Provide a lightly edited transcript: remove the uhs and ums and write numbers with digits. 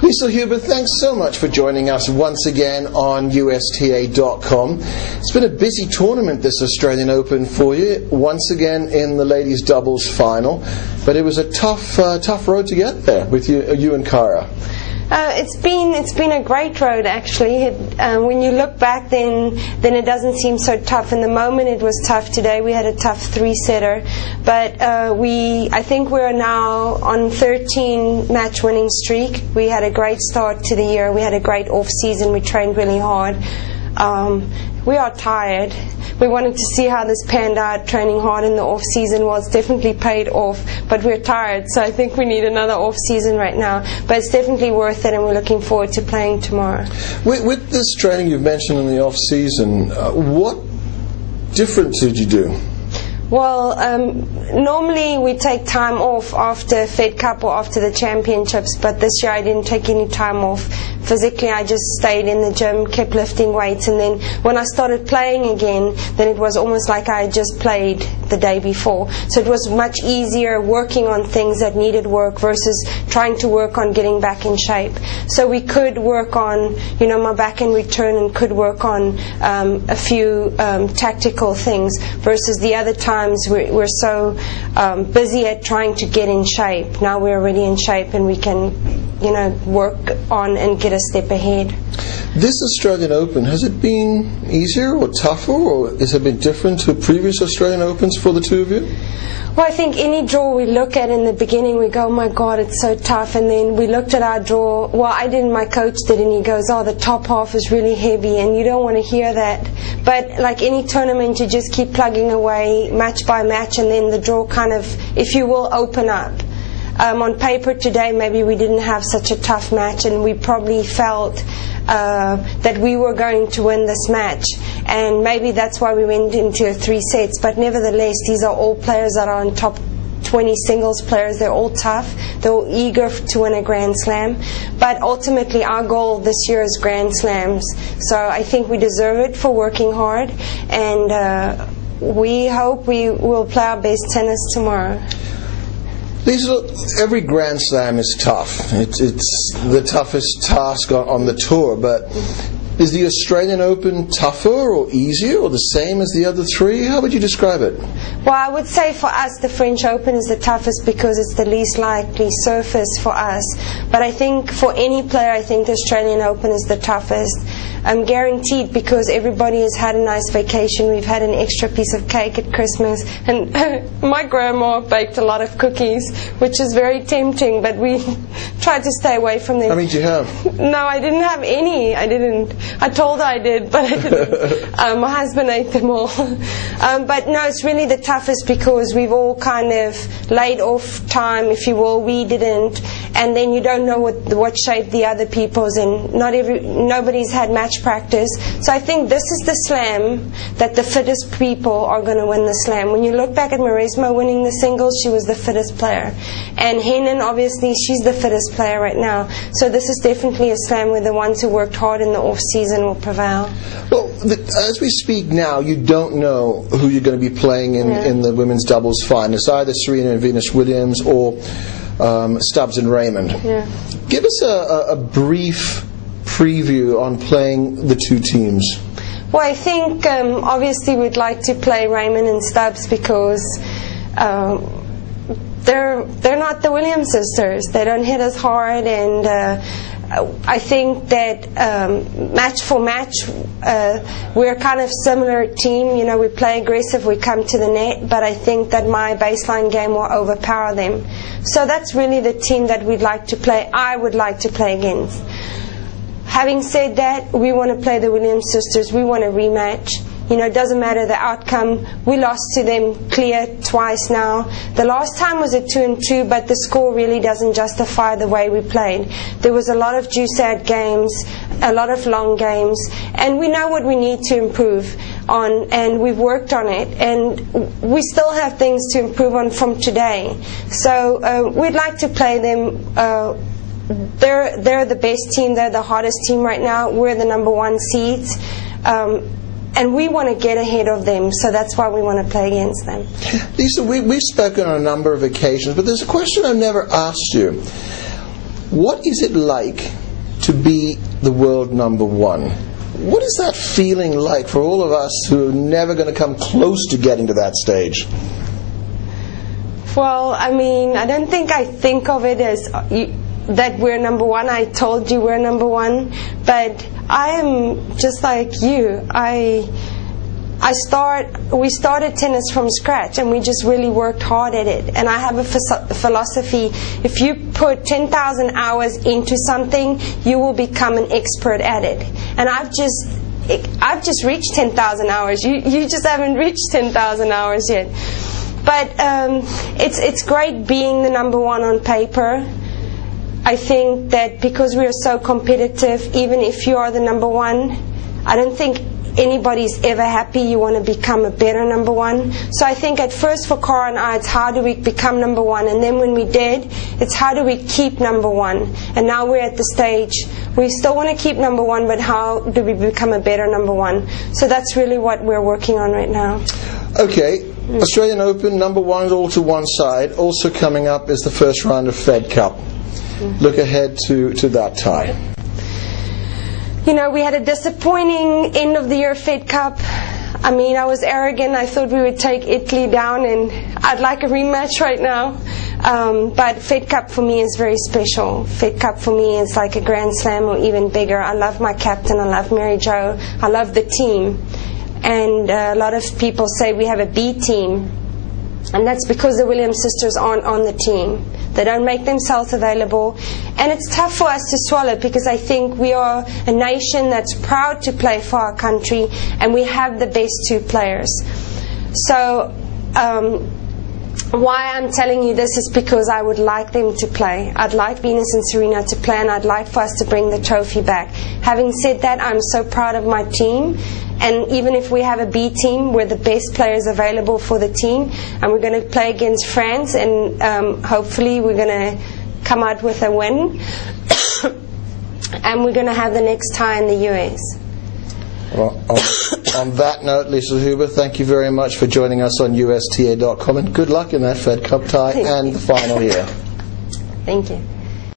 Liezel Huber, thanks so much for joining us once again on USTA.com. It's been a busy tournament, this Australian Open, for you, once again in the ladies' doubles final, but it was a tough road to get there with you and Cara. It's been a great road, actually. When you look back, then it doesn't seem so tough. In the moment, it was tough. Today we had a tough three-setter, but I think we're now on 13 match-winning streak. We had a great start to the year. We had a great off-season. We trained really hard. We are tired. We wanted to see how this panned out, training hard in the off-season. Well, it's definitely paid off, but we're tired, so I think we need another off-season right now. But it's definitely worth it, and we're looking forward to playing tomorrow. With this training you've mentioned in the off-season, what difference did you do? Well, normally we take time off after Fed Cup or after the championships, but this year I didn't take any time off. Physically, I just stayed in the gym, kept lifting weights, and then when I started playing again, then it was almost like I had just played the day before. So it was much easier working on things that needed work versus trying to work on getting back in shape. So we could work on, my back end return, and could work on a few tactical things versus the other times we're so busy at trying to get in shape. Now we're already in shape and we can work on and get a step ahead. This Australian Open, has it been easier or tougher, or has it been different to previous Australian Opens for the two of you? Well, I think any draw we look at in the beginning, we go, oh my God, it's so tough. And then we looked at our draw. Well, I didn't, my coach did, and he goes, oh, the top half is really heavy, and you don't want to hear that. But like any tournament, you just keep plugging away match by match, and then the draw kind of, if you will, open up. On paper today, maybe we didn't have such a tough match, and we probably felt that we were going to win this match, and maybe that's why we went into 3 sets. But nevertheless, these are all players that are on top 20 singles players. They're all tough. They're all eager to win a Grand Slam. But ultimately, our goal this year is Grand Slams. So I think we deserve it for working hard, and we hope we will play our best tennis tomorrow. Every Grand Slam is tough. It's the toughest task on the tour, but is the Australian Open tougher or easier or the same as the other three? How would you describe it? Well, I would say for us the French Open is the toughest because it's the least likely surface for us. But I think for any player, I think the Australian Open is the toughest. I'm guaranteed, because everybody has had a nice vacation. We've had an extra piece of cake at Christmas, and my grandma baked a lot of cookies, which is very tempting, but we tried to stay away from them. How many did you have? No, I didn't have any. I didn't. I told her I did, but I didn't. My husband ate them all. But no, it's really the toughest because we've all kind of laid off time, if you will. We didn't, and then you don't know what shape the other people's in. Nobody's had match practice. So I think this is the slam that the fittest people are going to win the slam. When you look back at Maresma winning the singles, she was the fittest player. And Henin, obviously, she's the fittest player right now. So this is definitely a slam where the ones who worked hard in the off-season will prevail. Well, as we speak now, you don't know who you're going to be playing in the women's doubles final. It's either Serena and Venus Williams or Stubbs and Raymond. Yeah. Give us a brief preview on playing the two teams. Well, I think obviously we'd like to play Raymond and Stubbs because they're not the Williams sisters. They don't hit as hard, and I think that match for match we're kind of similar team. We play aggressive, we come to the net, but I think that my baseline game will overpower them. So that's really the team that we'd like to play. I would like to play against. Having said that, we want to play the Williams sisters. We want a rematch. It doesn't matter the outcome. We lost to them clear twice now. The last time was a 2-2, but the score really doesn't justify the way we played. There was a lot of juice-out games, a lot of long games, and we know what we need to improve on, and we've worked on it, and we still have things to improve on from today. So we'd like to play them. They're the best team. They're the hottest team right now. We're the number 1 seeds. And we want to get ahead of them, so that's why we want to play against them. Lisa, we've spoken on a number of occasions, but there's a question I've never asked you. What is it like to be the world number one? What is that feeling like for all of us who are never going to come close to getting to that stage? Well, I mean, I don't think I think of it as that we're number one. I told you we're number one, but I am just like you. We started tennis from scratch, and we just really worked hard at it. And I have a philosophy: if you put 10,000 hours into something, you will become an expert at it. And I've just reached 10,000 hours. You just haven't reached 10,000 hours yet. But it's great being the number one on paper. I think that because we are so competitive, even if you are the number one, I don't think anybody's ever happy. You want to become a better number one. So I think at first for Cara and I, it's how do we become number one, and then when we did, it's how do we keep number one. And now we're at the stage, we still want to keep number one, but how do we become a better number one? So that's really what we're working on right now. Okay, Australian Open, number one all to one side. Also coming up is the first round of Fed Cup. Look ahead to that tie. You know, we had a disappointing end of the year Fed Cup. I mean, I was arrogant. I thought we would take Italy down, and I'd like a rematch right now. But Fed Cup for me is very special. Fed Cup for me is like a Grand Slam or even bigger. I love my captain. I love Mary Jo. I love the team. And a lot of people say we have a B team. And that's because the Williams sisters aren't on the team. They don't make themselves available. And it's tough for us to swallow, because I think we are a nation that's proud to play for our country, and we have the best two players. So why I'm telling you this is because I would like them to play. I'd like Venus and Serena to play, and I'd like for us to bring the trophy back. Having said that, I'm so proud of my team. And even if we have a B team, we're the best players available for the team, and we're going to play against France, and hopefully we're going to come out with a win. And we're going to have the next tie in the US. Well, on that note, Liezel Huber, thank you very much for joining us on USTA.com, and good luck in that Fed Cup tie and the final here. Thank you.